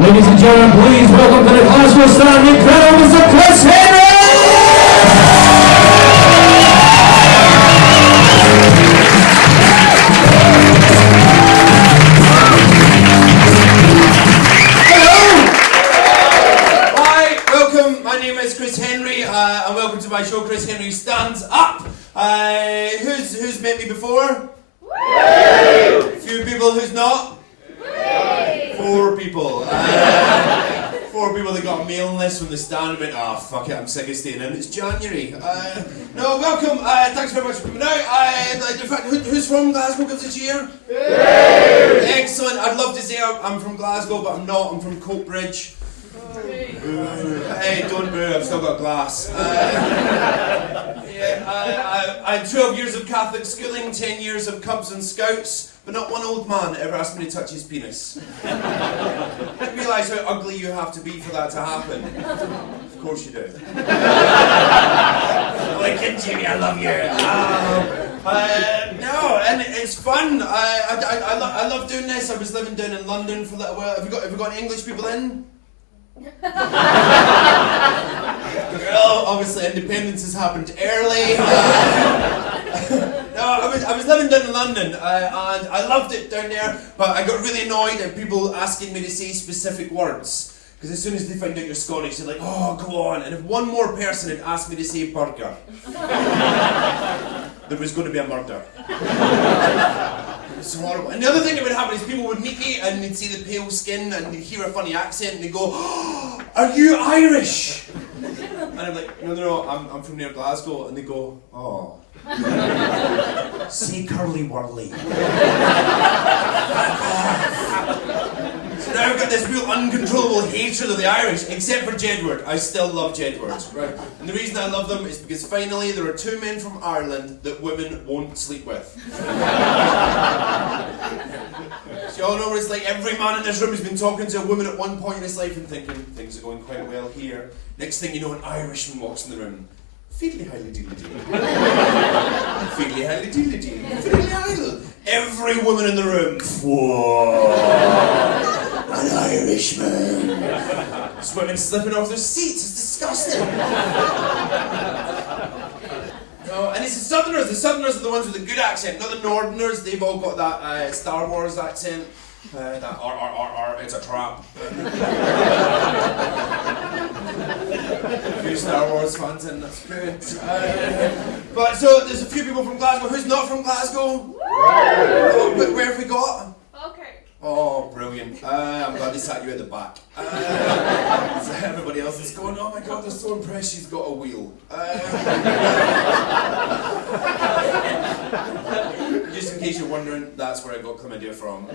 Ladies and gentlemen, please welcome to the Glasgow Stand, the incredible Mr. Chris Henry! My name is Chris Henry, and welcome to my show, Chris Henry Stands Up. Who's met me before? A few people. Who's not? 4 people. 4 people that got a mailing list from the stand and went, oh fuck it, I'm sick of staying in, it's January. No, welcome, thanks very much for coming out. In fact, who's from Glasgow? Gives a cheer. Excellent, I'd love to say I'm from Glasgow, but I'm not, I'm from Coatbridge. Hey, don't boo, I've still got glass. I had 12 years of Catholic schooling, 10 years of Cubs and Scouts, but not one old man ever asked me to touch his penis. I didn't realise how ugly you have to be for that to happen. Of course you do. Like it, Jimmy, I love you. No, and it's fun. I love doing this. I was living down in London for a little while. Have you got any English people in? Well, obviously independence has happened early. No, I was living down in London and I loved it down there, but I got really annoyed at people asking me to say specific words. Because as soon as they find out you're Scottish, they're like, oh, go on. And if one more person had asked me to say burger, there was going to be a murder. It's horrible. And the other thing that would happen is people would meet me and they'd see the pale skin and they'd hear a funny accent and they'd go, oh, are you Irish? And I'm like, no, I'm from near Glasgow. And they go, oh. Say curly whirly. So now I've got this real uncontrollable hatred of the Irish, except for Jedward. I still love Jedward, right? And the reason I love them is because finally there are 2 men from Ireland that women won't sleep with. So you all know it's like every man in this room has been talking to a woman at one point in his life and thinking, things are going quite well here. Next thing you know, an Irishman walks in the room. Fiddly highly diddly dee. Fiddly highly diddly dee. Fiddly idle. Every woman in the room. Whoa. An Irishman. Just women slipping off their seats. It's disgusting. No, and it's the Southerners. The Southerners are the ones with the good accent, not the Northerners. They've all got that Star Wars accent. That R, it's a trap. A few Star Wars fans in, that's good. But so there's a few people from Glasgow. Who's not from Glasgow? Oh, where have we got? Okay. Oh, brilliant. I'm glad they sat you at the back. So everybody else is going, oh my god, they're so impressed she's got a wheel. Just in case you're wondering, that's where I got chlamydia from.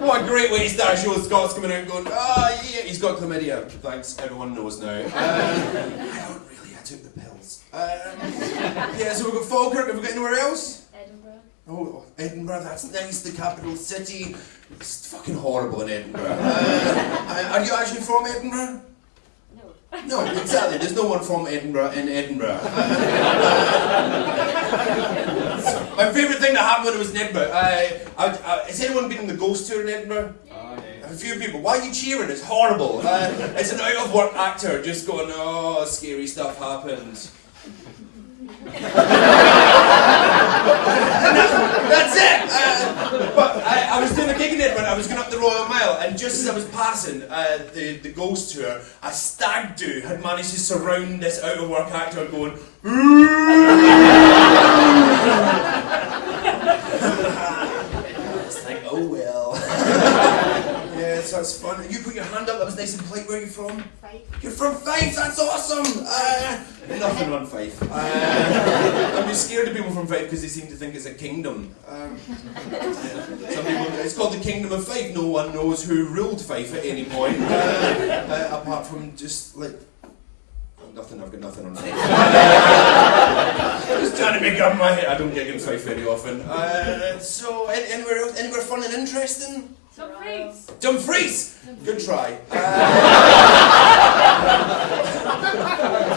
What a great way to start a show with Scots coming out and going, oh yeah, he's got chlamydia. Thanks, everyone knows now. I don't really, I took the pills. Yeah, so we've got Falkirk, have we got anywhere else? Edinburgh. Oh, Edinburgh, that's nice, the capital city. It's fucking horrible in Edinburgh. Are you actually from Edinburgh? No, exactly. There's no one from Edinburgh in Edinburgh. My favourite thing that happened when I was in Edinburgh, has anyone been on the ghost tour in Edinburgh? Yeah. A few people. Why are you cheering? It's horrible. It's an out-of-work actor just going, oh, scary stuff happened. That's it! But I was doing a gig in Edinburgh, I was going up the Royal Mile, and just as I was passing the ghost tour, a stag do had managed to surround this out-of-work actor going, it's like, oh well. Yeah, so that's fun. You put your hand up, that was nice and polite. Where are you from? Fife. You're from Fife, that's awesome! Nothing on Fife. I'm just scared of people from Fife because they seem to think it's a kingdom. Some people, it's called the Kingdom of Fife. No one knows who ruled Fife at any point, apart from just like... I've got nothing on Fife. I'm just trying to make up my head. I don't get in Fife very often. So, anywhere else? Anywhere fun and interesting? Dumfries. Dumfries! Good try.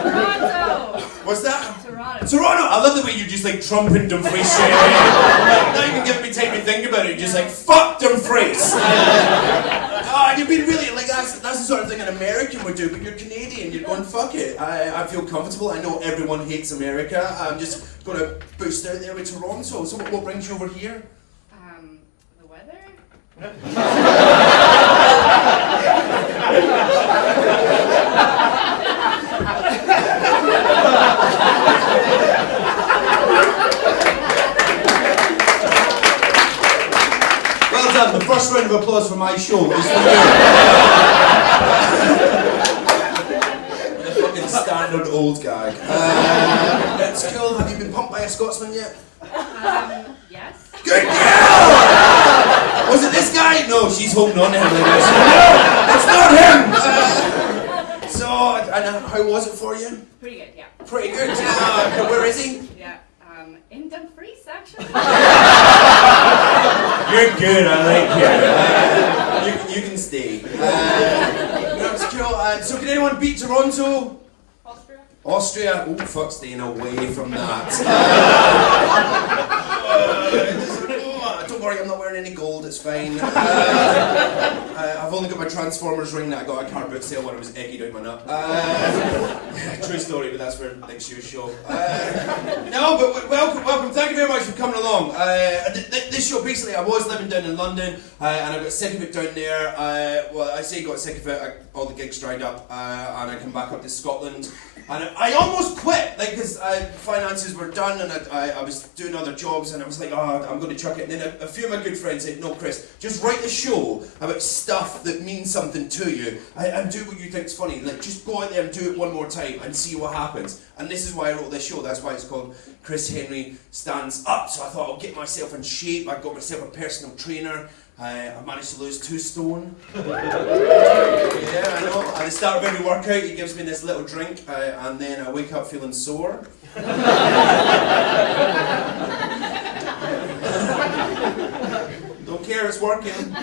Toronto. What's that? Toronto. Toronto! I love the way you just like trumping Dumfries straight away. Like, not even giving me time to think about it, you're just like, fuck fuck Dumfries. You've been really, like, that's the sort of thing an American would do, but you're Canadian, you're going, fuck it. I feel comfortable, I know everyone hates America. I'm just going to boost out there with Toronto. So what brings you over here? The weather? Well done, the first round of applause for my show is for you. The fucking standard old gag. That's cool, have you been pumped by a Scotsman yet? Yes. Good girl! Was it this guy? No, she's holding on to him like this. No, it's not him! How was it for you? Pretty good, yeah. Pretty good. Where is he? Yeah. In Dumfries, actually. You're good, I like you. You can stay. That's cool. So can anyone beat Toronto? Austria? Oh, fuck, staying away from that. Don't worry, I'm not wearing any gold, it's fine. I've only got my Transformers ring that I got at a car boot sale when I was egged out my nut. True story, but that's for next year's show. No, but welcome. Thank you very much for coming along. This show, basically, I was living down in London, and I got sick of it down there. Well, I say got sick of it, all the gigs dried up, and I came back up to Scotland. And I almost quit, like, because finances were done, and I was doing other jobs, and I was like, oh, I'm going to chuck it. And then a few of my good friends said, no, Chris, just write a show about stuff that means something to you, and do what you think's funny. Like, just go out there and do it one more time, and see what happens. And this is why I wrote this show. That's why it's called Chris Henry Stands Up. So I thought, I'll get myself in shape. I got myself a personal trainer. I managed to lose 2 stone. Yeah, I know. At the start of every workout, he gives me this little drink, and then I wake up feeling sore. Don't care, it's working.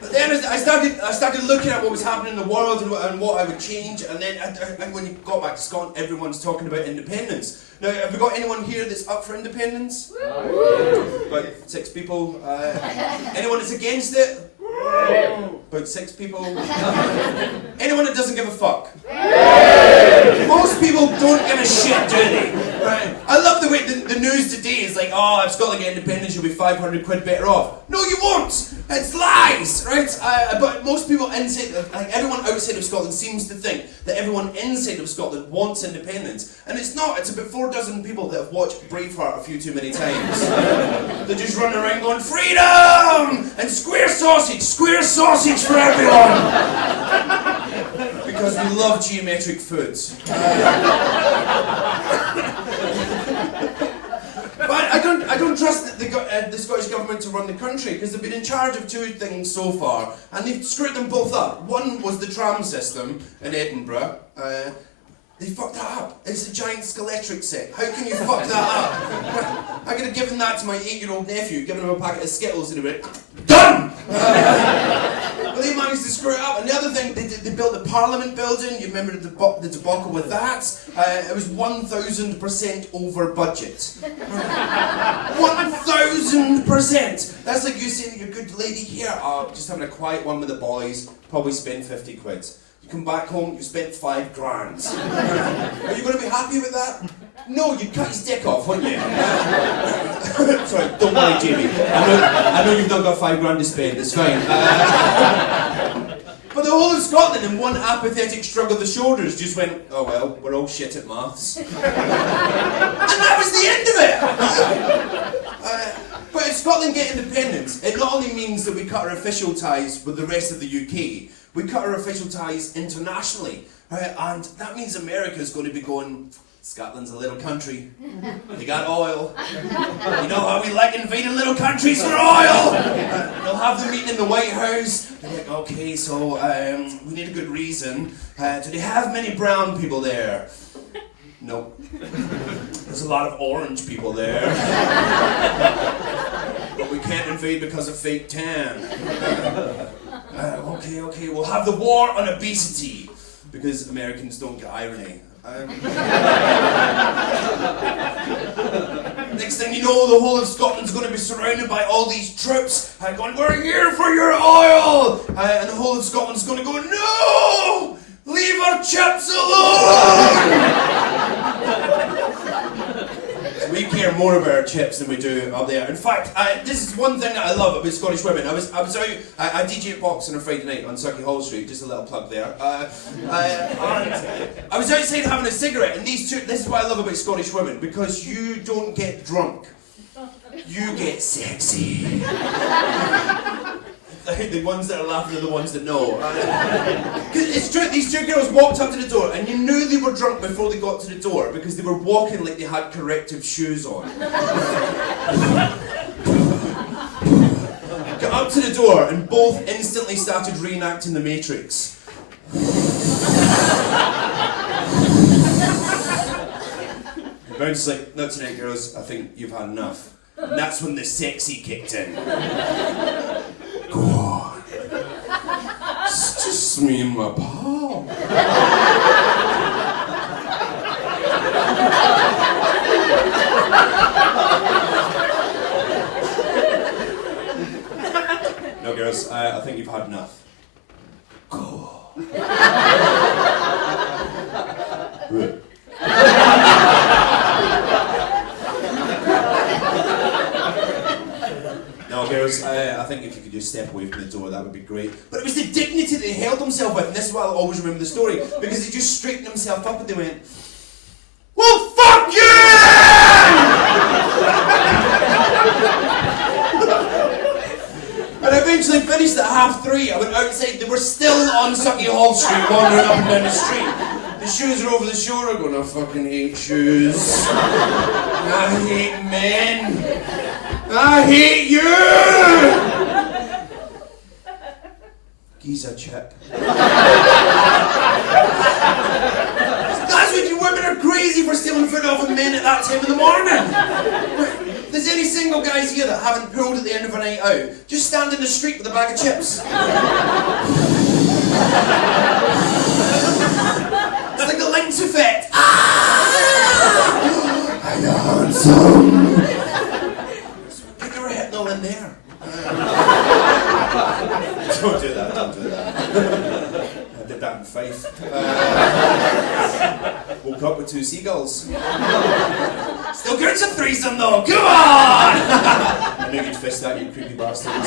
But then I started looking at what was happening in the world and what I would change, and then when you got back to Scotland, everyone's talking about independence. Now, have we got anyone here that's up for independence? About 6 people. Anyone that's against it? About 6 people. Anyone that doesn't give a fuck? Most people don't give a shit, do they? Right. I love the way the news today is like, oh, if Scotland get independence, you'll be 500 quid better off. No, you won't! It's lies, right? But most people inside, like everyone outside of Scotland seems to think that everyone inside of Scotland wants independence. And it's not. It's about 4 dozen people that have watched Braveheart a few too many times. They're just running around going, freedom! And square sausage for everyone! Because we love geometric foods. But I don't trust the Scottish Government to run the country, because they've been in charge of 2 things so far, and they've screwed them both up. One was the tram system in Edinburgh. They fucked that up. It's a giant Skeletric set. How can you fuck that up? I could have given that to my 8-year-old nephew, given him a packet of Skittles, and he went, done! But they managed to screw it up. And the other thing, they built the Parliament building. You remember the debacle with that? It was 1,000% over budget. 1,000%! That's like you saying to your good lady here, oh, just having a quiet one with the boys, probably spend 50 quid. You come back home, you spent 5 grand. Are you going to be happy with that? No, you'd cut his dick off, wouldn't you? Sorry, don't worry, Jamie. I know you've not got 5 grand to spend, it's fine. But the whole of Scotland, in one apathetic shrug of the shoulders, just went, oh well, we're all shit at maths. And that was the end of it! But if Scotland get independence, it not only means that we cut our official ties with the rest of the UK, we cut our official ties internationally. And that means America's going to be going, Scotland's a little country. They got oil. You know how we like invading little countries for oil? They'll have them meeting in the White House. They're like, okay, so we need a good reason. Do they have many brown people there? No. There's a lot of orange people there. But we can't invade because of fake tan. Okay, we'll have the war on obesity. Because Americans don't get irony. Next thing you know, the whole of Scotland's going to be surrounded by all these troops going, we're here for your oil! And the whole of Scotland's going to go, no! Leave our chips alone! We care more about our chips than we do up there. In fact, this is one thing that I love about Scottish women. I was out, I DJ at Box on a Friday night on Circuit Hall Street, just a little plug there. And I was outside having a cigarette, and this is what I love about Scottish women, because you don't get drunk, you get sexy. The ones that are laughing are the ones that know. It's true, these two girls walked up to the door and you knew they were drunk before they got to the door because they were walking like they had corrective shoes on. Got up to the door and both instantly started reenacting The Matrix. The bouncer's like, not tonight girls, I think you've had enough. And that's when the sexy kicked in. Go on. It's just me and my pal. No, girls, I think you've had enough. Go. No, girls, I think if you could just step away from the door, that would be great. But it was the dignity that he held himself with, and this is why I'll always remember the story, because he just straightened himself up and they went, well, fuck you! And I eventually finished at 3:30. I went outside, they were still on Sucky Hall Street, wandering up and down the street. The shoes are over the shoulder going, I fucking hate shoes. I hate men. I hate you! Giza chip. Glasgow women are crazy for stealing food off of men at that time of the morning. If there's any single guys here that haven't pulled at the end of a night out, just stand in the street with a bag of chips. It's like the Lynx effect. I'm handsome. In there. Don't do that, don't do that. I did that in Fife. Woke up with 2 seagulls. Still good as a threesome though, come on! I knew you'd fist that, you creepy bastards.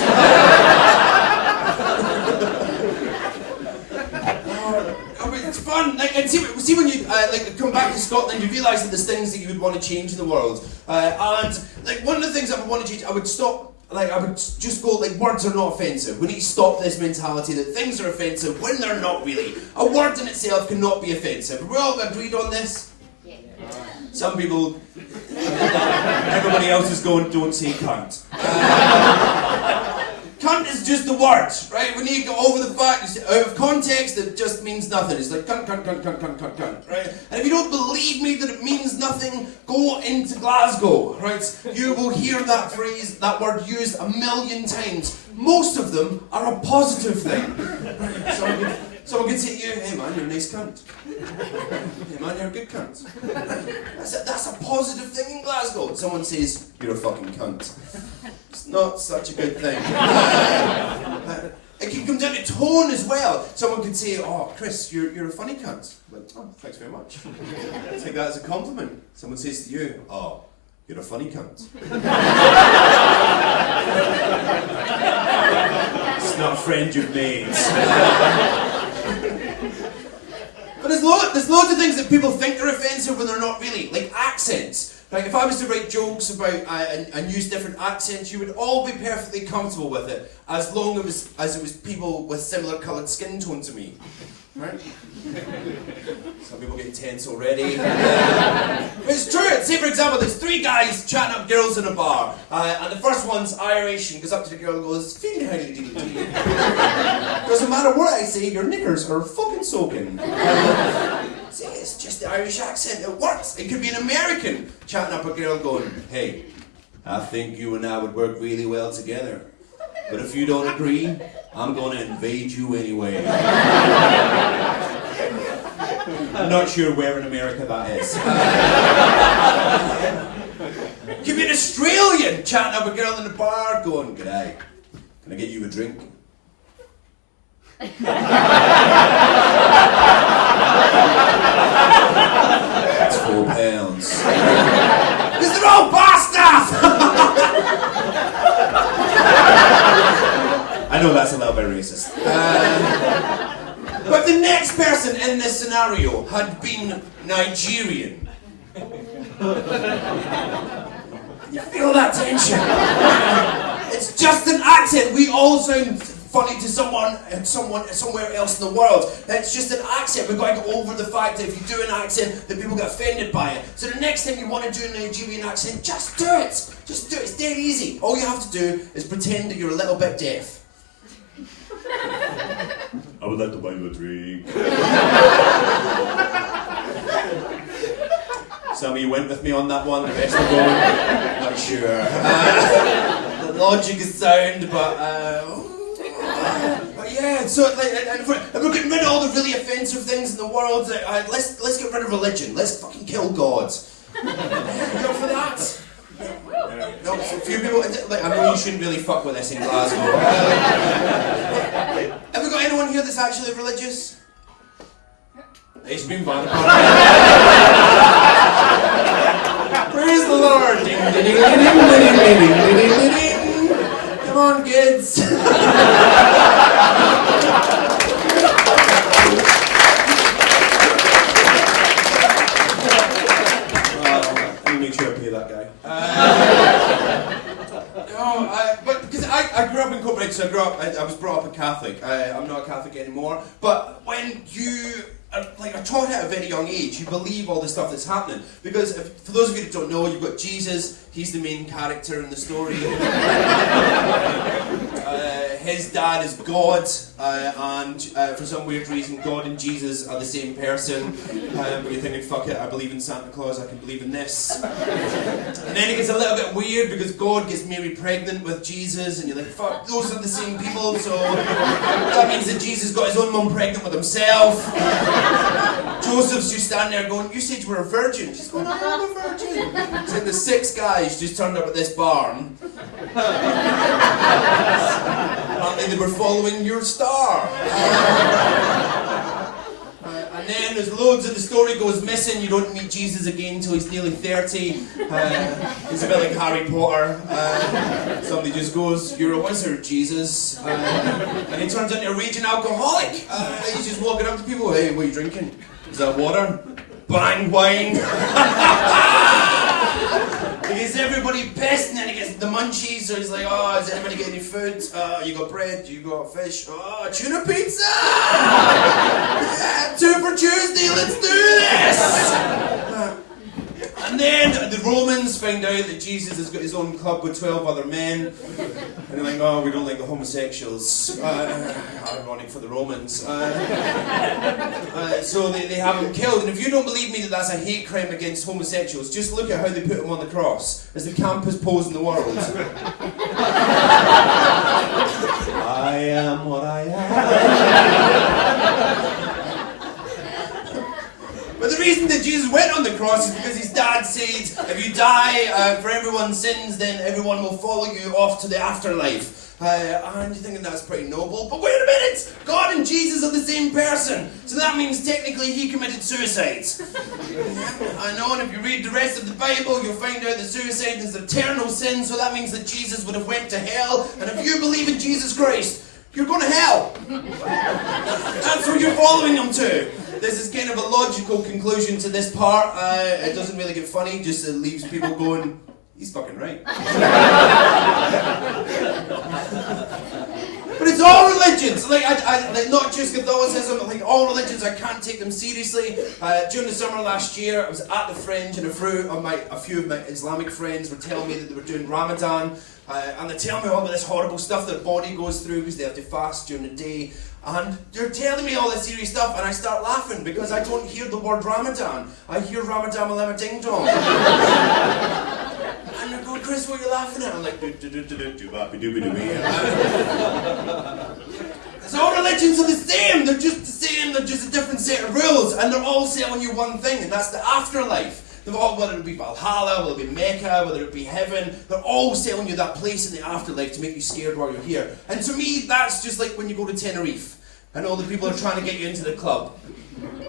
It's fun, like, and see when you like come back to Scotland, you realise that there's things that you would want to change in the world. And like one of the things I would want to change, I would stop. Like, I would just go, like, words are not offensive. We need to stop this mentality that things are offensive when they're not really. A word in itself cannot be offensive. Are we all agreed on this? Yeah. Some people, everybody else is going, don't say cunt. Cunt is just the word, right? We need to go over the fact, out of context, it just means nothing. It's like cunt, cunt, cunt, cunt, cunt, cunt, cunt, right? And if you don't believe me that it means nothing, go into Glasgow, right? You will hear that phrase, that word used 1,000,000 times. Most of them are a positive thing. Someone could say to you, hey man, you're a nice cunt. Hey man, you're a good cunt. That's a positive thing in Glasgow. Someone says, you're a fucking cunt. It's not such a good thing. It can come down to tone as well. Someone could say, oh, Chris, you're a funny cunt. Like, oh, thanks very much. I take that as a compliment. Someone says to you, oh, you're a funny cunt. It's not a friend you've made. But there's loads of things that people think are offensive when they're not really, like accents. Like if I was to write jokes about and use different accents, you would all be perfectly comfortable with it, as long as it was people with similar coloured skin tone to me, right? Some people get tense already. But it's true. Say for example, there's 3 guys chatting up girls in a bar, and the first one's Irish and goes up to the girl and goes, "Feeling how did you do?" Doesn't matter what I say, your knickers are fucking soaking. See, it's just the Irish accent. It works. It could be an American chatting up a girl going, "Hey, I think you and I would work really well together. But if you don't agree, I'm going to invade you anyway." I'm not sure where in America that is. Could be an Australian chatting up a girl in the bar going, "G'day, can I get you a drink?" That's £4. Because they're all bar staff! I know that's a little bit racist. But the next person in this scenario had been Nigerian. You feel that tension? It's just an accent. We all sound funny to someone somewhere else in the world. It's just an accent. We've got to get over the fact that if you do an accent, that people get offended by it. So the next time you want to do a Nigerian accent, just do it. Just do it. It's dead easy. All you have to do is pretend that you're a little bit deaf. I would like to buy you a drink. Some of you went with me on that one, the rest are going, not sure. The logic is sound, but yeah, so like, and we're getting rid of all the really offensive things in the world. Let's get rid of religion. Let's fucking kill God. You go for that? No, a few people. Like, I know you shouldn't really fuck with this in Glasgow. Have we got anyone here that's actually religious? It's been fun. Praise the Lord! Ding, ding, ding, ding, ding, ding, ding, ding, ding, ding. Come on, kids! Let me make sure I pay that guy. But because I grew up in Copenhagen, so I was brought up a Catholic. I'm not a Catholic anymore. But when you are taught at a very young age, you believe all the stuff that's happening. Because for those of you that don't know, you've got Jesus. He's the main character in the story. His dad is God, and for some weird reason, God and Jesus are the same person. You're thinking, fuck it, I believe in Santa Claus, I can believe in this. And then it gets a little bit weird because God gets Mary pregnant with Jesus, and you're like, fuck, those are the same people, so that means that Jesus got his own mum pregnant with himself. Joseph's just standing there going, you said you were a virgin. She's going, I am a virgin. So the 6 guys just turned up at this barn. Apparently they were following your star. And then there's loads of the story goes missing. You don't meet Jesus again until he's nearly 30. It's a bit like Harry Potter. Somebody just goes, you're a wizard, Jesus. And he turns into a raging alcoholic. He's just walking up to people, hey, what are you drinking? Is that water? Bang, wine. He gets everybody pissed and then he gets the munchies, so he's like, oh, does anybody get any food? You got bread, you got fish, oh, tuna pizza! Yeah, 2 for Tuesday, let's do this! And then the Romans find out that Jesus has got his own club with 12 other men. And they're like, oh, we don't like the homosexuals. Ironic for the Romans. So they have him killed. And if you don't believe me that that's a hate crime against homosexuals, just look at how they put him on the cross. As the campest pose in the world. I am what I am. But the reason that Jesus went on the cross is because his dad said, if you die for everyone's sins, then everyone will follow you off to the afterlife. And you're thinking that's pretty noble, but wait a minute! God and Jesus are the same person, so that means technically he committed suicide. I know, and if you read the rest of the Bible, you'll find out that suicide is eternal sin, so that means that Jesus would have went to hell, and if you believe in Jesus Christ, you're going to hell. That's who you're following him to. This is kind of a logical conclusion to this part. It doesn't really get funny, just it leaves people going, he's fucking right. But it's all religions, like not just Catholicism, like all religions, I can't take them seriously. During the summer last year, I was at the Fringe and a few of my Islamic friends were telling me that they were doing Ramadan, and they're telling me all of this horrible stuff their body goes through because they have to fast during the day. And they're telling me all this serious stuff, and I start laughing because I don't hear the word Ramadan. I hear Ramadan Malama Ding Dong. And they're going, Chris, what are you laughing at? I'm like, do-do-do-do-do-do-bappy-dooby-dooby. Because all religions are the same. They're just the same. They're just a different set of rules. And they're all selling you one thing, and that's the afterlife. They've all, whether it be Valhalla, whether it be Mecca, whether it be heaven, they're all selling you that place in the afterlife to make you scared while you're here. And to me, that's just like when you go to Tenerife and all the people are trying to get you into the club.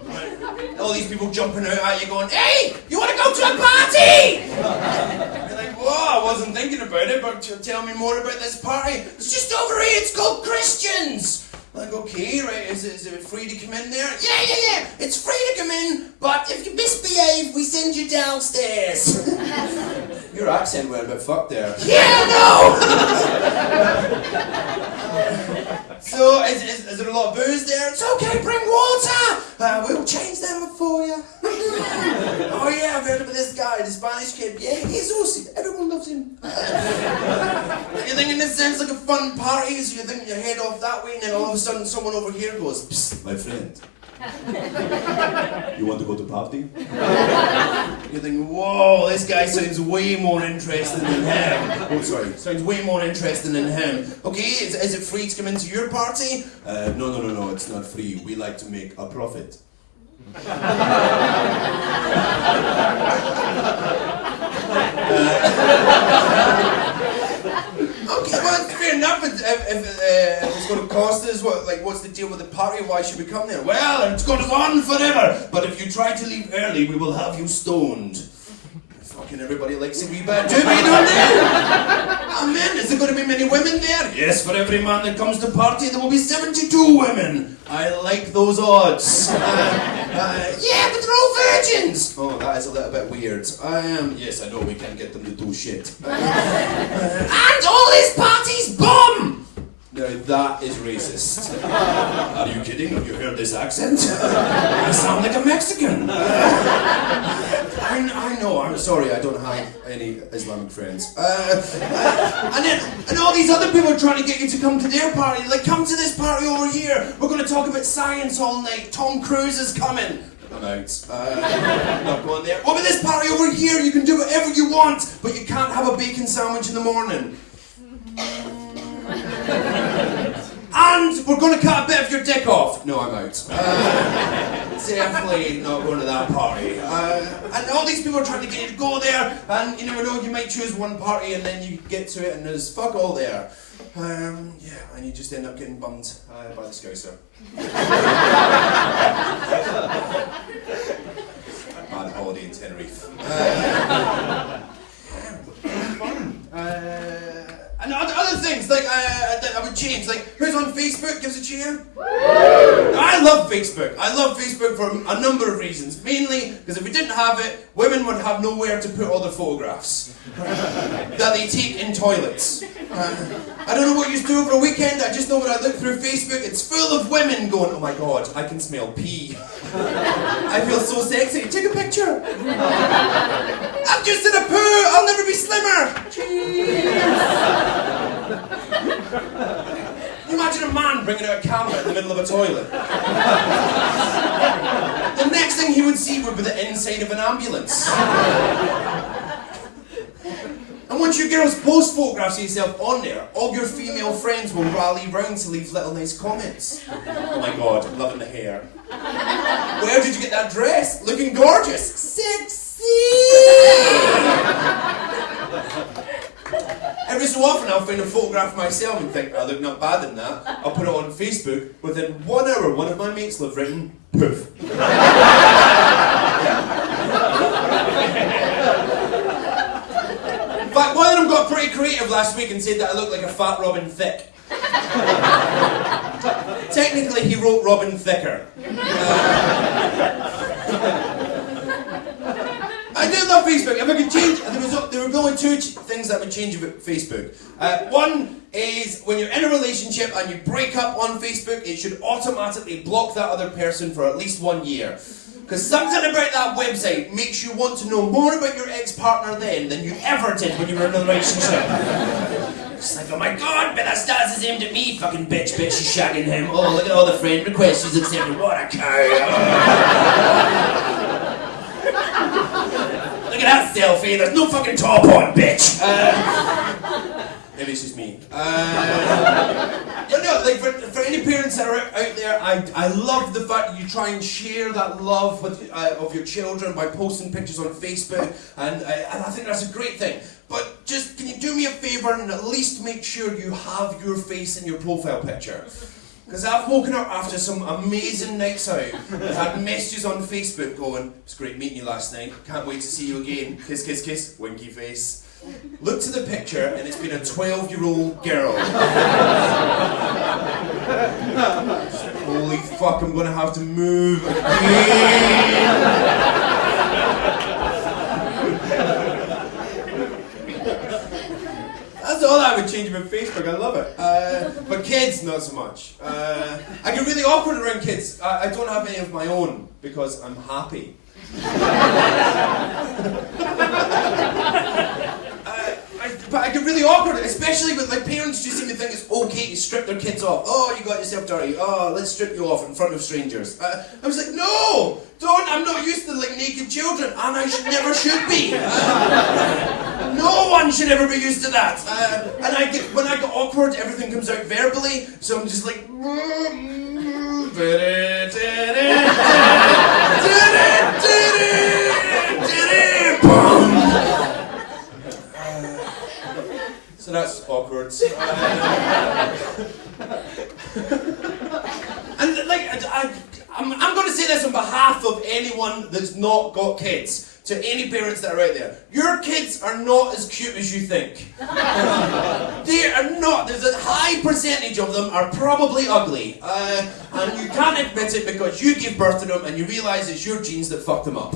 Right? All these people jumping out at you going, hey, you want to go to a party? You're like, whoa, I wasn't thinking about it, but tell me more about this party. It's just over here, it's called Christians. Like, okay, right, is it free to come in there? Yeah, it's free to come in, but if you misbehave, we send you downstairs. Your accent went a bit fucked there. Yeah, no! So, is there a lot of booze there? It's okay, bring water! We'll change them for you. Oh yeah, I've heard about this guy, the Spanish kid. Yeah, he's awesome. Everyone loves him. You thinking this sounds like a fun party, so you think you head off that way, and then all of a sudden someone over here goes, psst, my friend. You want to go to party? You think, whoa, this guy sounds way more interesting than him. Oh, sorry, sounds way more interesting than him. Okay, is it free to come into your party? No, it's not free. We like to make a profit. Okay, well, fair enough. If it's going to cost us, what's the deal with the party? Why should we come there? Well, it's going to go on forever. But if you try to leave early, we will have you stoned. Fucking everybody likes a wee bit doobie, don't they? Amen. Is there going to be many women there? Yes, for every man that comes to party, there will be 72 women. I like those odds. Yeah, but they're all virgins. Oh, that is a little bit weird. Yes, I know we can't get them to do shit. And all these parties bomb. Now that is racist. Are you kidding? Have you heard this accent? I sound like a Mexican. I know, I'm sorry, I don't have any Islamic friends. And all these other people are trying to get you to come to their party. Like, come to this party over here. We're going to talk about science all night. Tom Cruise is coming. I'm out. Not going there. What about this party over here? You can do whatever you want, but you can't have a bacon sandwich in the morning. And we're going to cut a bit of your dick off. No, I'm out. Definitely not going to that party. And all these people are trying to get you to go there, and you never know, you might choose one party and then you get to it and there's fuck all there. And you just end up getting bummed by the Scouser. Bad holiday in Tenerife. And other things, like, that I would change, like, who's on Facebook, gives a cheer? I love Facebook. I love Facebook for a number of reasons. Mainly, because if we didn't have it, women would have nowhere to put all their photographs that they take in toilets. I don't know what you do over a weekend, I just know when I look through Facebook, it's full of women going, oh my god, I can smell pee. I feel so sexy. Take a picture. I'm just in a poo, I'll never be slimmer. Cheers. You imagine a man bringing out a camera in the middle of a toilet. The next thing he would see would be the inside of an ambulance. And once you girls post photographs of yourself on there, all your female friends will rally round to leave little nice comments. Oh my god, I'm loving the hair. Where did you get that dress? Looking gorgeous. Sexy! Every so often I'll find a photograph of myself and think, I look not bad in that. I'll put it on Facebook. Within 1 hour, one of my mates will have written, poof. In fact, one of them got pretty creative last week and said that I looked like a fat Robin Thicke. Technically, he wrote Robin Thicker. I do love Facebook. If I could change, there were only two things that would change about Facebook. One is when you're in a relationship and you break up on Facebook, it should automatically block that other person for at least 1 year. Because something about that website makes you want to know more about your ex-partner then than you ever did when you were in a relationship. It's like, oh my god, but that status is aimed at me, fucking bitch, she's shagging him. Oh, look at all the friend requests she's accepted, what a cow. Look at that selfie, there's no fucking top on, bitch. Maybe it's just me. Yeah, But no, like for any parents that are out there, I love the fact that you try and share that love with, of your children by posting pictures on Facebook, and I think that's a great thing. But just, can you do me a favour and at least make sure you have your face in your profile picture? Because I've woken up after some amazing nights out, had messages on Facebook going, "It's great meeting you last night, can't wait to see you again, kiss, kiss, kiss, winky face." Look to the picture and it's been a 12-year-old girl. Holy fuck, I'm gonna have to move again. That's all I would change about Facebook, I love it. But kids, not so much. I get really awkward around kids. I don't have any of my own because I'm happy. But I get really awkward, especially with like parents just seem to think it's okay to strip their kids off. "Oh, you got yourself dirty. Oh, let's strip you off in front of strangers." I was like, no, don't. I'm not used to like naked children, and I never should be. No one should ever be used to that. And when I get awkward, everything comes out verbally. So I'm just like. So that's awkward. And like, I'm going to say this on behalf of anyone that's not got kids. To any parents that are out there, your kids are not as cute as you think. They are not. There's a high percentage of them are probably ugly. And you can't admit it because you gave birth to them and you realise it's your genes that fucked them up.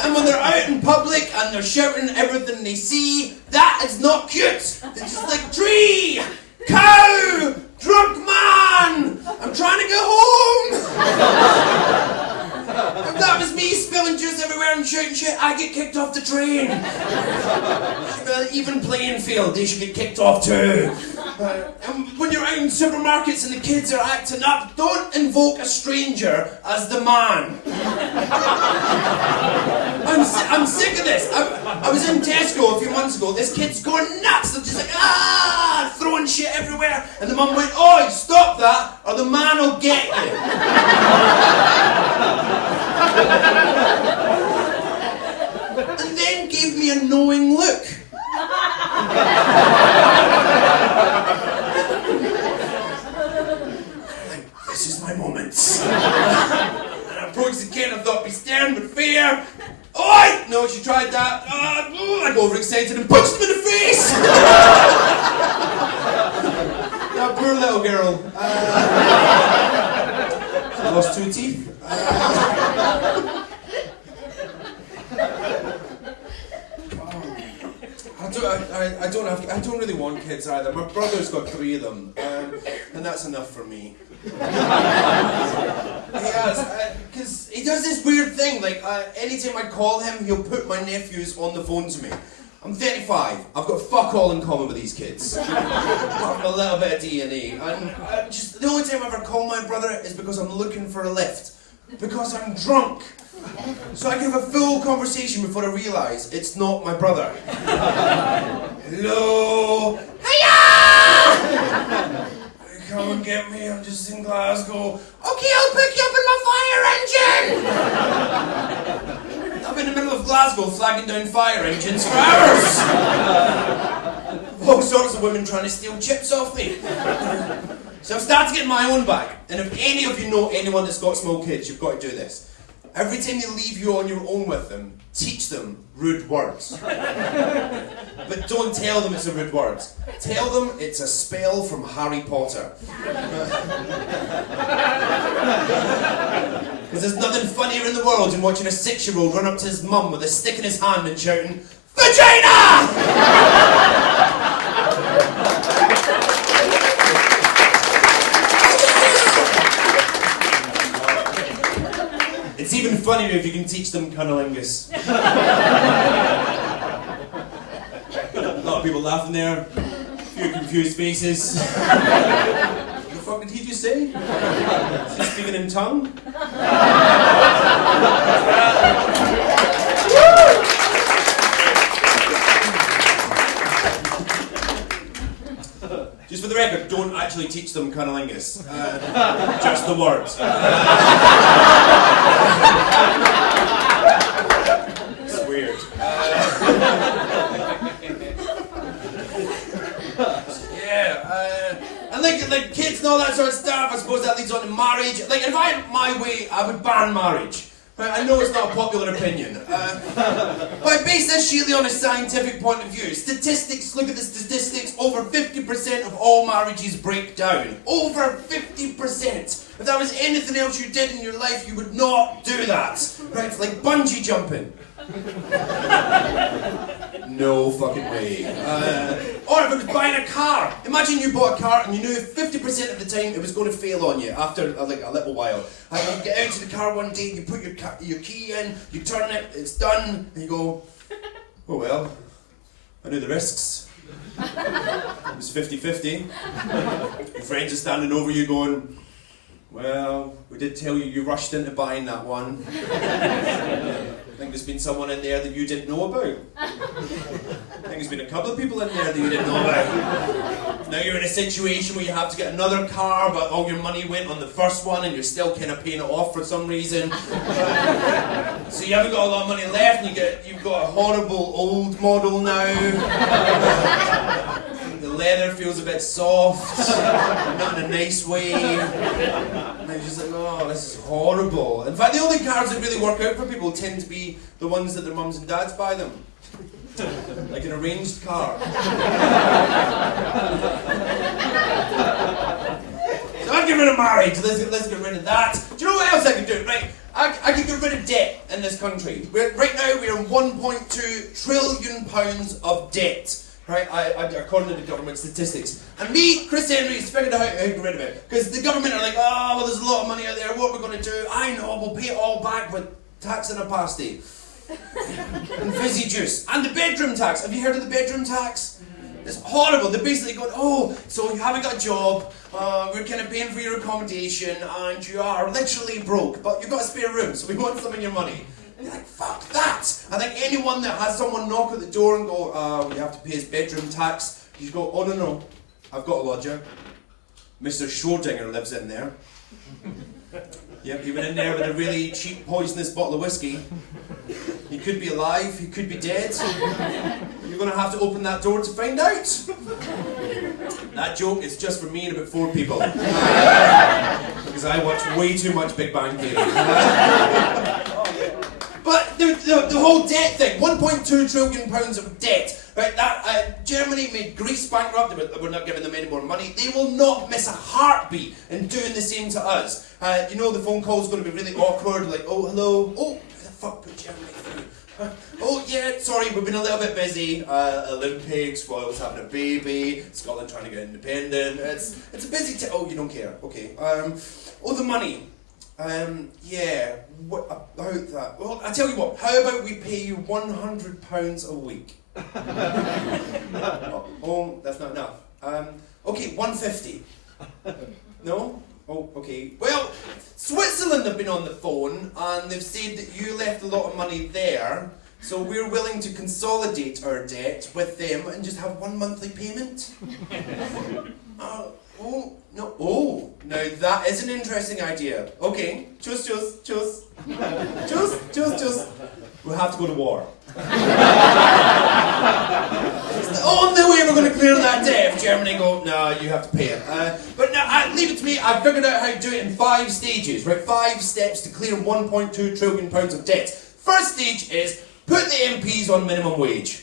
And when they're out in public and they're shouting everything they see, that is not cute. They're just like, "Tree! Cow! Drunk man! I'm trying to go home!" If that was me spilling juice everywhere and shouting shit, I'd get kicked off the train. Should be an even playing field, they should get kicked off too. And when you're out in supermarkets and the kids are acting up, don't invoke a stranger as the man. I'm sick of this. I was in Tesco a few months ago, this kid's going nuts. They're just like, throwing shit everywhere. And the mum went, "Oi, stop that, or the man will get you." And then gave me a knowing look. Like, this is my moment. And I approached the kid and thought, be stern but fair. "Oi! No, she tried that." I got overexcited and punched him in the face. That poor little girl. She lost 2 teeth. I don't really want kids either. My brother's got 3 of them, and that's enough for me. He has, because he does this weird thing. Like anytime I call him, he'll put my nephews on the phone to me. I'm 35. I've got fuck all in common with these kids. Apart from a little bit of DNA, and just the only time I ever call my brother is because I'm looking for a lift. Because I'm drunk. So I can have a full conversation before I realise it's not my brother. "Hello? Hiya! Come and get me, I'm just in Glasgow." "Okay, I'll pick you up in my fire engine!" I've been in the middle of Glasgow flagging down fire engines for hours. All sorts of women trying to steal chips off me. So I've started getting my own back. And if any of you know anyone that's got small kids, you've got to do this. Every time they leave you on your own with them, teach them rude words. But don't tell them it's a rude word. Tell them it's a spell from Harry Potter. Because there's nothing funnier in the world than watching a 6-year-old run up to his mum with a stick in his hand and shouting, "Vagina!" It's even funnier if you can teach them cunnilingus. A lot of people laughing there, a few confused faces. What the fuck did he just say? Is he speaking in tongue? Just for the the record, don't actually teach them cunnilingus. Just the words. It's weird. And like kids and all that sort of stuff, I suppose that leads on to marriage. Like, if I had my way, I would ban marriage. Right, I know it's not a popular opinion, but I base this sheerly on a scientific point of view. Statistics, look at the statistics, over 50% of all marriages break down. Over 50%! If that was anything else you did in your life, you would not do that. Right, it's like bungee jumping. No fucking way. Or if it was buying a car. Imagine you bought a car and you knew 50% of the time it was going to fail on you after like a little while. And you get out to the car one day, you put your key in, you turn it, it's done, and you go, oh well, I knew the risks. It was 50-50. Your friends are standing over you going, well, we did tell you rushed into buying that one. I think there's been someone in there that you didn't know about. I think there's been a couple of people in there that you didn't know about. Now you're in a situation where you have to get another car, but all your money went on the first one and you're still kind of paying it off for some reason. So you haven't got a lot of money left and you've got a horrible old model now. The leather feels a bit soft, not in a nice way. And you're just like, oh, this is horrible. In fact, the only cars that really work out for people tend to be the ones that their mums and dads buy them. Like an arranged car. So I'd get rid of marriage, let's get rid of that. Do you know what else I could do? Right, I could get rid of debt in this country. Right now we're in £1.2 trillion of debt. Right, according to the government statistics. And me, Chris Henry, has figured out how to get rid of it. Because the government are like, oh, well, there's a lot of money out there, what are we going to do? I know, we'll pay it all back with tax and a pasty. And fizzy juice. And the bedroom tax. Have you heard of the bedroom tax? It's horrible. They're basically going, oh, so you haven't got a job, we're kind of paying for your accommodation, and you are literally broke, but you've got a spare room, so we want some of your money. And you're like, fuck that! I think anyone that has someone knock at the door and go, you have to pay his bedroom tax, you go, oh no, I've got a lodger. Mr. Schrodinger lives in there. Yep, he went in there with a really cheap, poisonous bottle of whiskey. He could be alive, he could be dead. You're going to have to open that door to find out. That joke is just for me and about 4 people. Because I watch way too much Big Bang Theory. But the whole debt thing, £1.2 trillion of debt. Right, that Germany made Greece bankrupt, we're not giving them any more money. They will not miss a heartbeat in doing the same to us. You know the phone call's going to be really awkward, like, oh, hello, oh, who the fuck put Germany through? Oh, yeah, sorry, we've been a little bit busy. Olympics, Royals having a baby, Scotland trying to get independent. It's a busy oh, you don't care, okay. Oh, the money. Yeah, what about that? Well, I tell you what, how about we pay you £100 a week? Oh, that's not enough. Okay, 150. No? Oh, okay. Well, Switzerland have been on the phone and they've said that you left a lot of money there, so we're willing to consolidate our debt with them and just have one monthly payment. Oh, no. Oh, now that is an interesting idea. Okay, choose. We'll have to go to war. It's the only way we're going to clear that debt if Germany go, no, you have to pay it. But now, leave it to me, I've figured out how to do it in 5 stages, right? 5 steps to clear £1.2 trillion of debt. First stage is, put the MPs on minimum wage.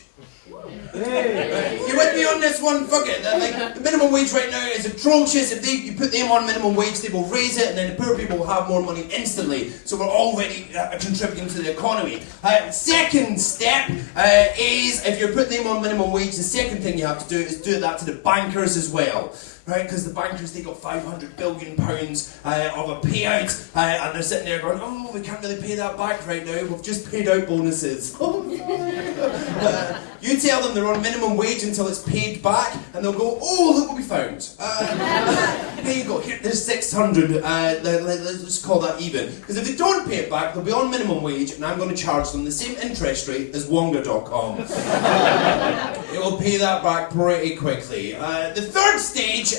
You with me on this one? Fuck it. Like, the minimum wage right now is atrocious. If you put them on minimum wage, they will raise it, and then the poor people will have more money instantly. So we're already contributing to the economy. Second step is, if you're putting them on minimum wage, the second thing you have to do is do that to the bankers as well. Right, because the bankers, they got £500 billion of a payout, and they're sitting there going, oh, we can't really pay that back right now, we've just paid out bonuses. You tell them they're on minimum wage until it's paid back, and they'll go, oh, look what we found. Here you go, here, there's 600, let's just call that even. Because if they don't pay it back, they'll be on minimum wage, and I'm going to charge them the same interest rate as Wonga.com. It will pay that back pretty quickly. The third stage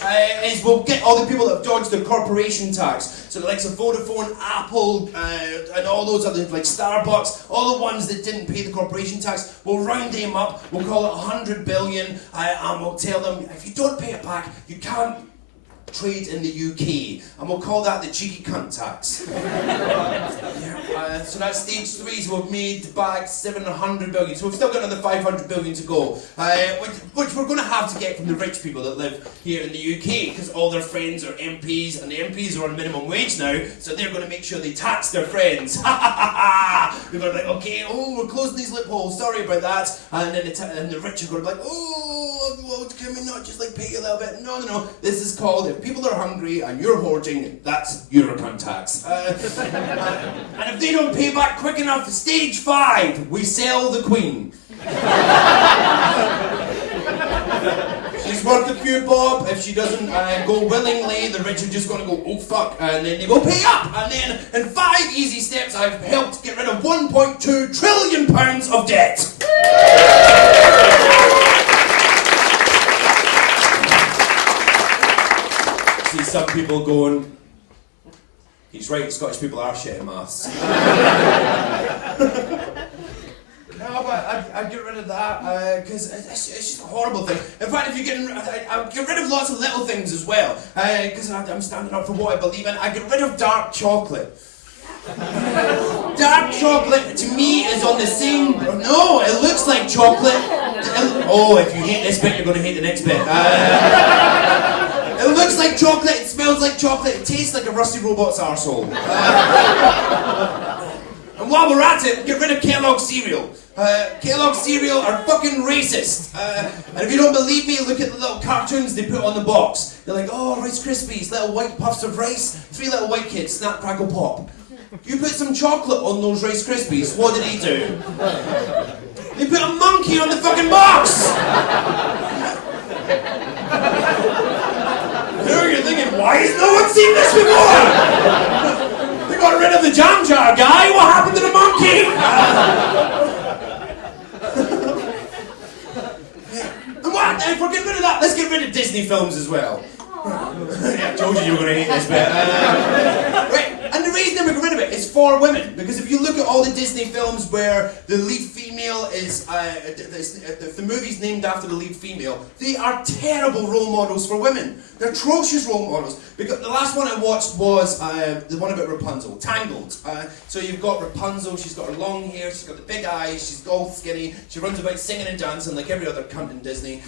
is we'll get all the people that have dodged their corporation tax. So the likes of Vodafone, Apple, and all those other, like Starbucks, all the ones that didn't pay the corporation tax, we'll round them up, we'll call it 100 billion, and we'll tell them, if you don't pay it back, you can't trade in the UK, and we'll call that the cheeky cunt tax. So that's stage 3, so we've made back 700 billion, so we've still got another 500 billion to go, which we're going to have to get from the rich people that live here in the UK, because all their friends are MPs, and the MPs are on minimum wage now, so they're going to make sure they tax their friends. Ha ha ha ha! They're going to be like, okay, we're closing these loopholes, sorry about that, and then the rich are going to be like, well, can we not just like pay you a little bit? No, this is called, if people are hungry and you're hoarding, that's Eurocon tax. And if they don't pay back quick enough, stage 5, we sell the Queen. She's worth a few bob. If she doesn't go willingly, the rich are just going to go, oh fuck, and then they go pay up. And then in 5 easy steps, I've helped get rid of 1.2 trillion pounds of debt. See some people going, he's right, Scottish people are shit at maths. No, but I'd get rid of that, because it's just a horrible thing. In fact, if you're getting, I'd get rid of lots of little things as well, because I'm standing up for what I believe in. I'd get rid of dark chocolate. Dark chocolate, to me, is on the same, no, it looks like chocolate. Oh, if you hate this bit, you're going to hate the next bit. It looks like chocolate, it smells like chocolate, it tastes like a rusty robot's arsehole. And while we're at it, get rid of Kevlar Cereal. Kevlar Cereal are fucking racist. And if you don't believe me, look at the little cartoons they put on the box. They're like, oh, Rice Krispies, little white puffs of rice, 3 little white kids, snap, crackle, pop. You put some chocolate on those Rice Krispies, what did he do? They put a monkey on the fucking box! You're thinking, why has no one seen this before? They got rid of the jam jar guy, what happened to the monkey? And what? If we're getting rid of that, let's get rid of Disney films as well. Yeah, I told you were going to hate this bit. Right, and the reason we get rid of it is for women, because if you look at all the Disney films where the lead female is, if the movie's named after the lead female, they are terrible role models for women. They're atrocious role models. Because the last one I watched was the one about Rapunzel, Tangled. So you've got Rapunzel, she's got her long hair, she's got the big eyes, she's all skinny, she runs about singing and dancing like every other cunt in Disney.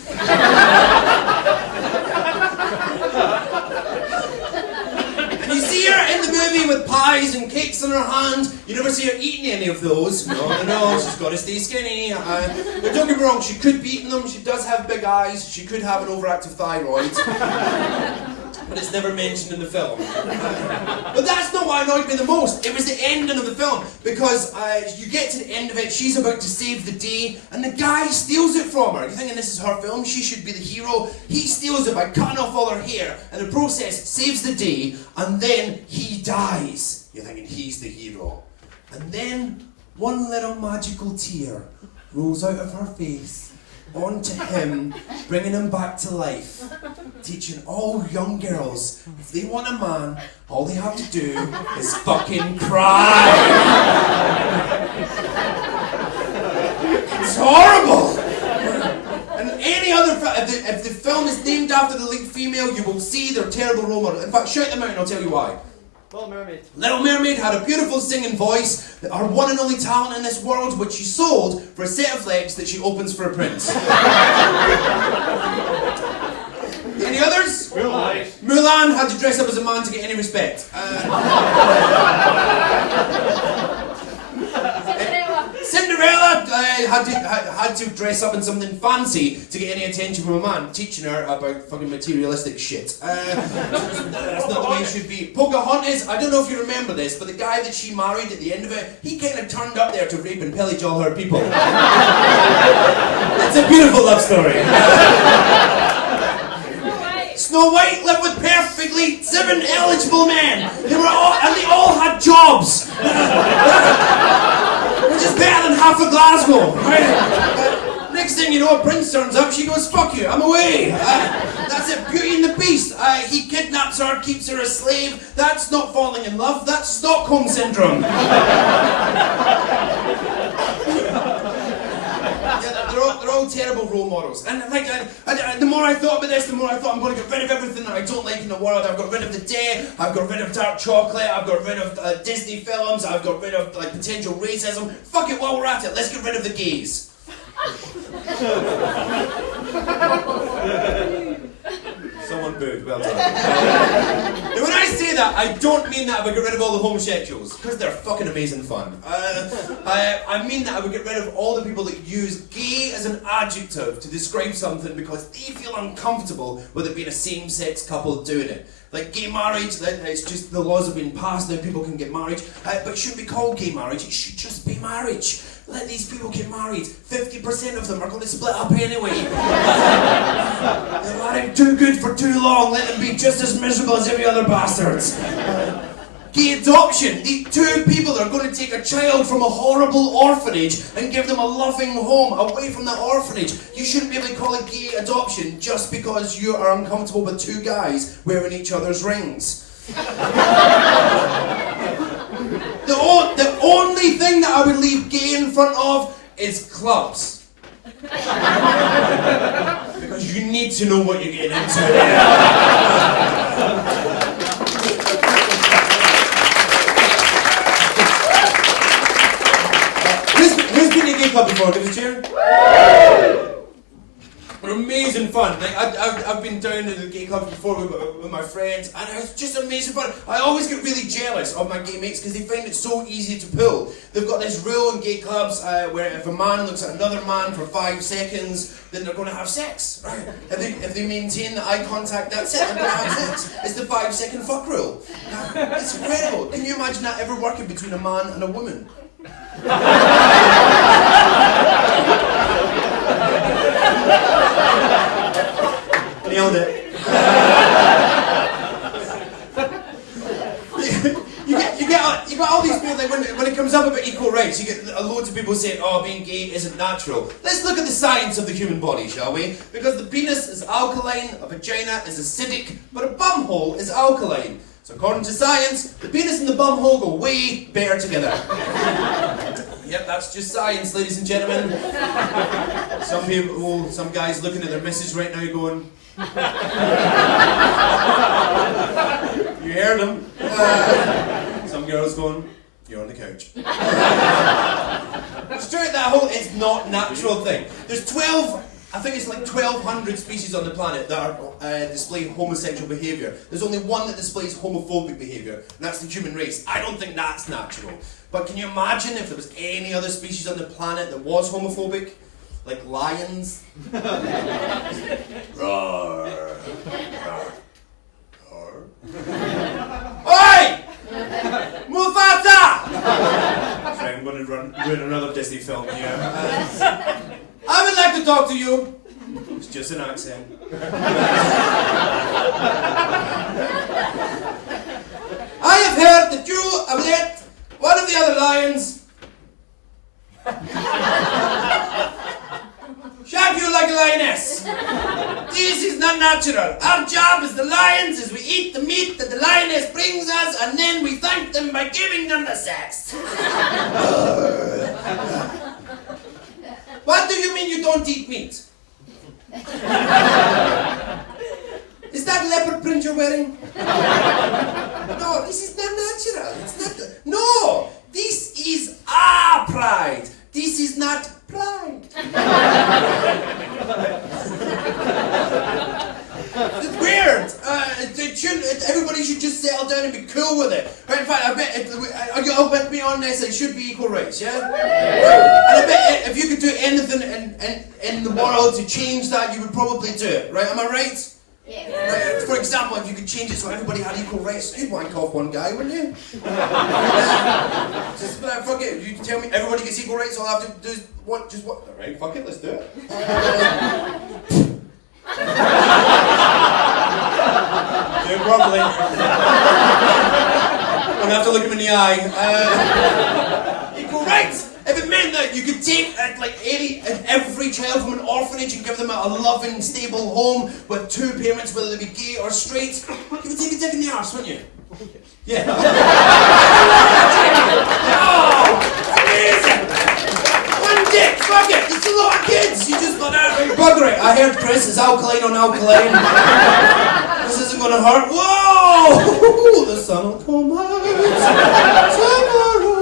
And you see her in the movie with pies and cakes in her hand. You never see her eating any of those. No, she's got to stay skinny. But don't get me wrong, she could be eating them. She does have big eyes. She could have an overactive thyroid. But it's never mentioned in the film. But that's not what annoyed me the most. It was the ending of the film. Because you get to the end of it, she's about to save the day, and the guy steals it from her. You're thinking this is her film, she should be the hero. He steals it by cutting off all her hair, and in the process saves the day, and then he dies. You're thinking he's the hero. And then one little magical tear rolls out of her face onto him, bringing him back to life, teaching all young girls, if they want a man, all they have to do is fucking cry. It's horrible. And any other, if the film is named after the lead female, you will see their terrible role model. In fact, shout them out and I'll tell you why. Little Mermaid. Little Mermaid had a beautiful singing voice, her one and only talent in this world, which she sold for a set of legs that she opens for a prince. Any others? Mulan. Mulan had to dress up as a man to get any respect. Cinderella had to dress up in something fancy to get any attention from a man, teaching her about fucking materialistic shit. That's not the way it should be. Pocahontas, I don't know if you remember this, but the guy that she married at the end of it, he kind of turned up there to rape and pillage all her people. It's a beautiful love story. Snow White lived with perfectly 7 eligible men. They all had jobs. Which is better than half of Glasgow. Right? Next thing you know, a prince turns up, she goes, fuck you, I'm away. That's it, Beauty and the Beast. He kidnaps her, keeps her a slave. That's not falling in love, that's Stockholm Syndrome. Yeah, they're all terrible role models. And like, the more I thought about this, the more I thought I'm going to get rid of everything that I don't like in the world. I've got rid of the day, I've got rid of dark chocolate, I've got rid of Disney films, I've got rid of like potential racism. Fuck it, while we're at it, let's get rid of the gays. Someone booed, well done. Now when I say that, I don't mean that I would get rid of all the homosexuals, because they're fucking amazing fun. I mean that I would get rid of all the people that use gay as an adjective to describe something because they feel uncomfortable with it being a same-sex couple doing it. Like gay marriage, it's just the laws have been passed now, people can get married, but it shouldn't be called gay marriage, it should just be marriage. Let these people get married. 50% of them are going to split up anyway. They're married too good for too long. Let them be just as miserable as every other bastards. Gay adoption. The two people are going to take a child from a horrible orphanage and give them a loving home away from that orphanage. You shouldn't be able to call it gay adoption just because you are uncomfortable with two guys wearing each other's rings. The only thing that I would leave gay in front of is clubs. Because you need to know what you're getting into. Who's been to a gay club before? Give us a cheer. They're amazing fun. Like I've been down to the gay clubs before with my friends, and it's just amazing fun. I always get really jealous of my gay mates because they find it so easy to pull. They've got this rule in gay clubs where if a man looks at another man for 5 seconds, then they're going to have sex. Right? If they maintain the eye contact, that's it. They're going to have sex. It's the 5-second fuck rule. It's incredible. Can you imagine that ever working between a man and a woman? Nailed it. you got all these people that when it comes up about equal rights, you get loads of people saying, oh, being gay isn't natural. Let's look at the science of the human body, shall we? Because the penis is alkaline, a vagina is acidic, but a bumhole is alkaline. So according to science, the penis and the bumhole go way better together. Yep, that's just science, ladies and gentlemen. Some guys looking at their missus right now going, you heard them. Some girls going, you're on the couch. Straight that whole, it's not natural thing. There's 1,200 species on the planet that are display homosexual behaviour. There's only one that displays homophobic behaviour, and that's the human race. I don't think that's natural. But can you imagine if there was any other species on the planet that was homophobic? Like lions? Roar. Roar. Roar. Oi! Mufasa! Sorry, I'm going to ruin another Disney film here. I would like to talk to you. It's just an accent. I have heard that you have let one of the other lions shag you like a lioness. This is not natural. Our job as the lions is we eat the meat that the lioness brings us and then we thank them by giving them the sex. What do you mean you don't eat meat? Is that leopard print you're wearing? No, this is not natural. It's not. No, this is our pride. This is not pride. It's weird. Everybody should just settle down and be cool with it. Right, in fact, I bet, are you all with me on this? It should be equal rights, yeah? And I bet if you could do anything in the world to change that, you would probably do it, right? Am I right? Yeah. Right, for example, if you could change it so everybody had equal rights, you'd wank off one guy, wouldn't you? Just fuck it. You tell me everybody gets equal rights, all I have to do is what? Alright, fuck it, let's do it. Do it properly. Don't have to look him in the eye. Equal rights! If it meant that you could take every child from an orphanage and give them a loving, stable home with two parents, whether they be gay or straight. You would take a dick in the arse, wouldn't you? Yeah. Oh, amazing! One dick, fuck it, it's a lot of kids. You just got out, right? Bugger it. I heard Chris is alkaline on alkaline. This isn't gonna hurt. Whoa! The sun will come out tomorrow.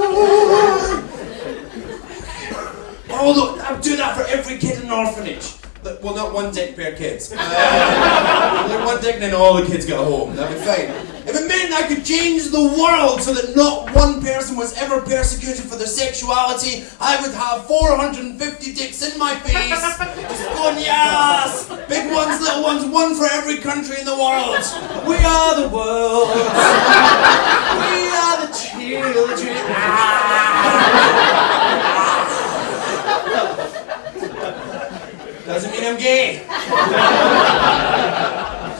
Oh look, I'm doing that for every kid in an orphanage. Well, not one dick per kid. One dick and then all the kids get a home. That'd be fine. If it meant I could change the world so that not one person was ever persecuted for their sexuality, I would have 450 dicks in my face. Just going, yes! Big ones, little ones, one for every country in the world. We are the world. We are the children. Doesn't mean I'm gay.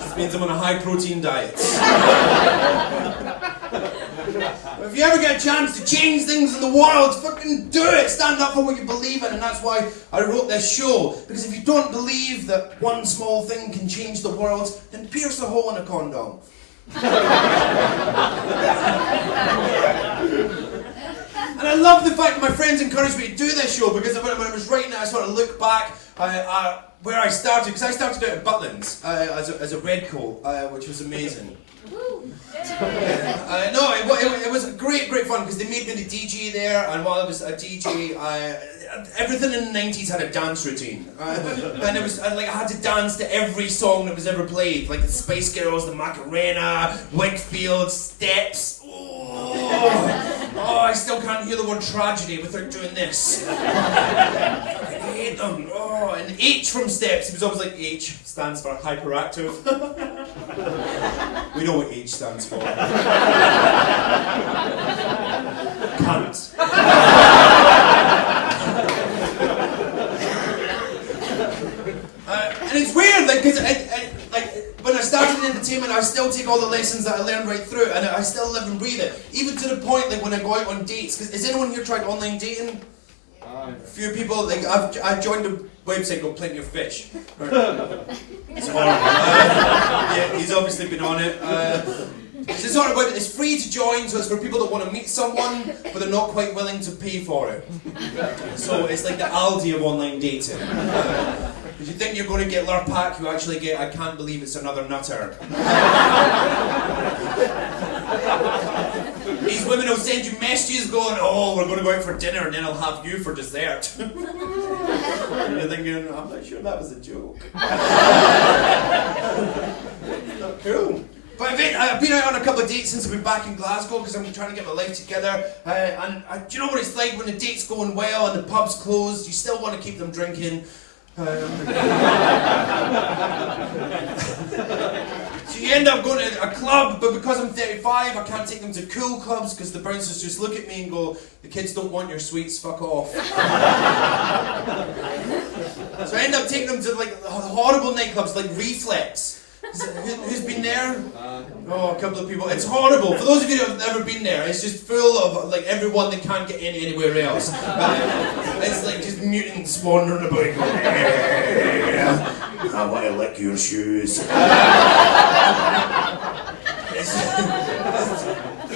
Just means I'm on a high protein diet. If you ever get a chance to change things in the world, fucking do it. Stand up for what you believe in, and that's why I wrote this show. Because if you don't believe that one small thing can change the world, then pierce a hole in a condom. And I love the fact that my friends encouraged me to do this show, because when I was writing it, I sort of look back where I started, because I started out at Butlins as a redcoat, which was amazing. No, it was great fun, because they made me the DJ there, and while I was a DJ, everything in the 90s had a dance routine. And it was I had to dance to every song that was ever played, like the Spice Girls, the Macarena, Wakefield, Steps. Oh, I still can't hear the word tragedy without doing this. I hate them. Oh, and H from Steps, it was always like H stands for hyperactive. We know what H stands for. Cunt. And it's weird, because when I started in entertainment, I still take all the lessons that I learned right through, and I still live and breathe it. Even to the point, when I go out on dates, because has anyone here tried online dating? A few people, I've joined a website called Plenty of Fish. It's horrible. Yeah, he's obviously been on it. It's a sort of website, it's free to join, so it's for people that want to meet someone, but they're not quite willing to pay for it. So it's like the Aldi of online dating. If you think you're going to get Lurpak, you actually get I can't believe it's another nutter. These women will send you messages going, oh, we're going to go out for dinner and then I'll have you for dessert. And you're thinking, I'm not sure that was a joke. Cool. But I've been out on a couple of dates since I've been back in Glasgow, because I'm trying to get my life together. And do you know what it's like when the date's going well and the pub's closed? You still want to keep them drinking. So you end up going to a club, but because I'm 35, I can't take them to cool clubs because the bouncers just look at me and go, the kids don't want your sweets, fuck off. So I end up taking them to horrible nightclubs like Reflex. Who's been there? Oh, a couple of people. It's horrible. For those of you who have never been there, it's just full of everyone that can't get in anywhere else. It's like just mutants wandering about going, I want to lick your shoes.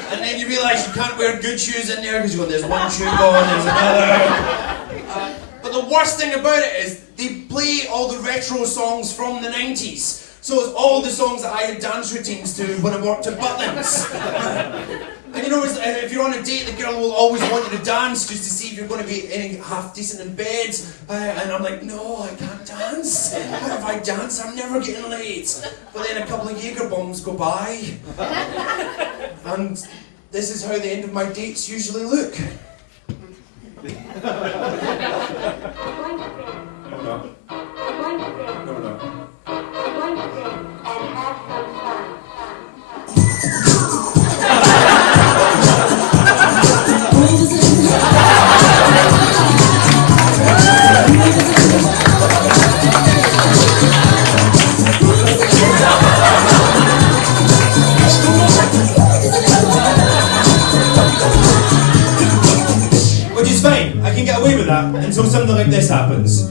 And then you realise you can't wear good shoes in there because there's one shoe gone, there's another. But the worst thing about it is they play all the retro songs from the 90s. So it's all the songs that I had dance routines to when I worked at Butlins. And you know, if you're on a date, the girl will always want you to dance just to see if you're going to be any half decent in bed. And I'm like, no, I can't dance. If I dance, I'm never getting laid. But then a couple of Jaeger bombs go by. And this is how the end of my dates usually look. No. Which is fine. I can get away away with that until something like this happens.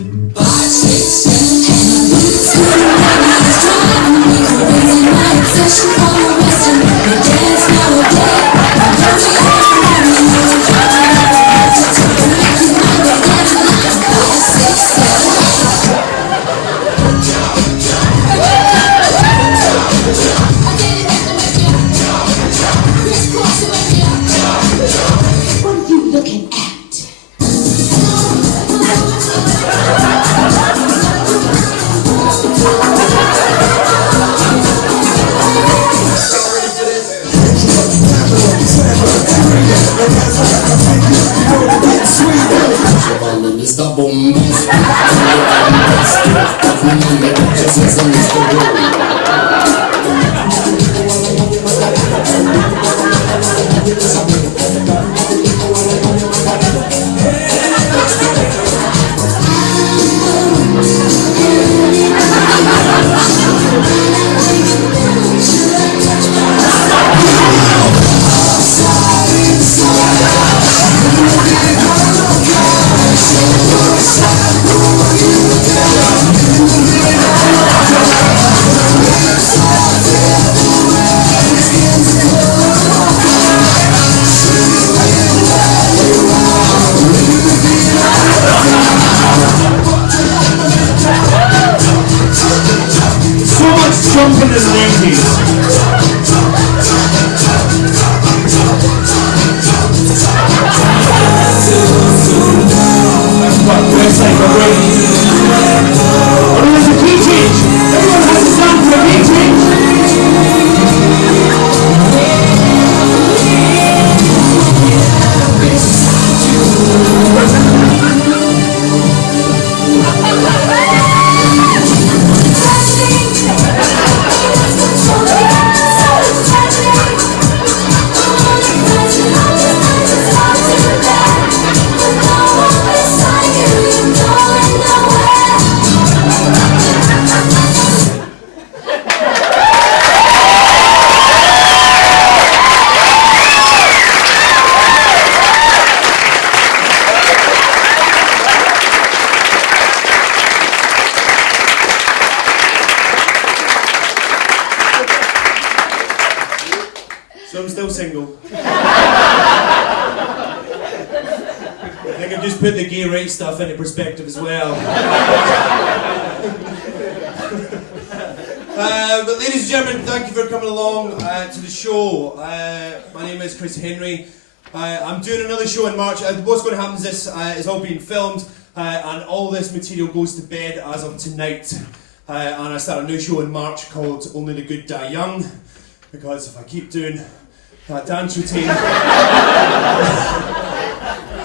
What are you looking at? Jumping in the 90s. What, website already? Oh, there's a key change! Everyone has a sound for a key change! So I'm still single. I think I've just put the gay rights stuff into perspective as well. But ladies and gentlemen, thank you for coming along to the show. My name is Chris Henry. I'm doing another show in March. What's going to happen is this is all being filmed and all this material goes to bed as of tonight. And I start a new show in March called Only the Good Die Young, because if I keep doing that dance routine,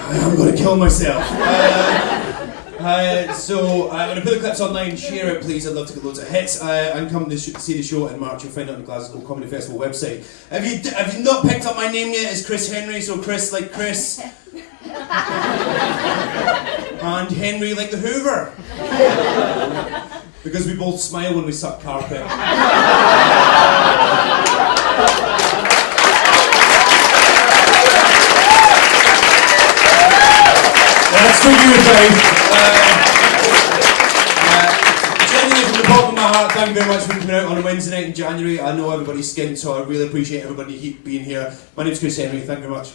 I'm going to kill myself. So I'm going to put the clips online, share it please, I'd love to get loads of hits, and come to see the show in March. You'll find it on the Glasgow Comedy Festival website. Have you not picked up my name yet? It's Chris Henry, so Chris like Chris, and Henry like the Hoover, because we both smile when we suck carpet. That's for you, Dave. Genuinely from the bottom of my heart, thank you very much for coming out on a Wednesday night in January. I know everybody's skinned, so I really appreciate everybody being here. My name's Chris Henry, thank you very much.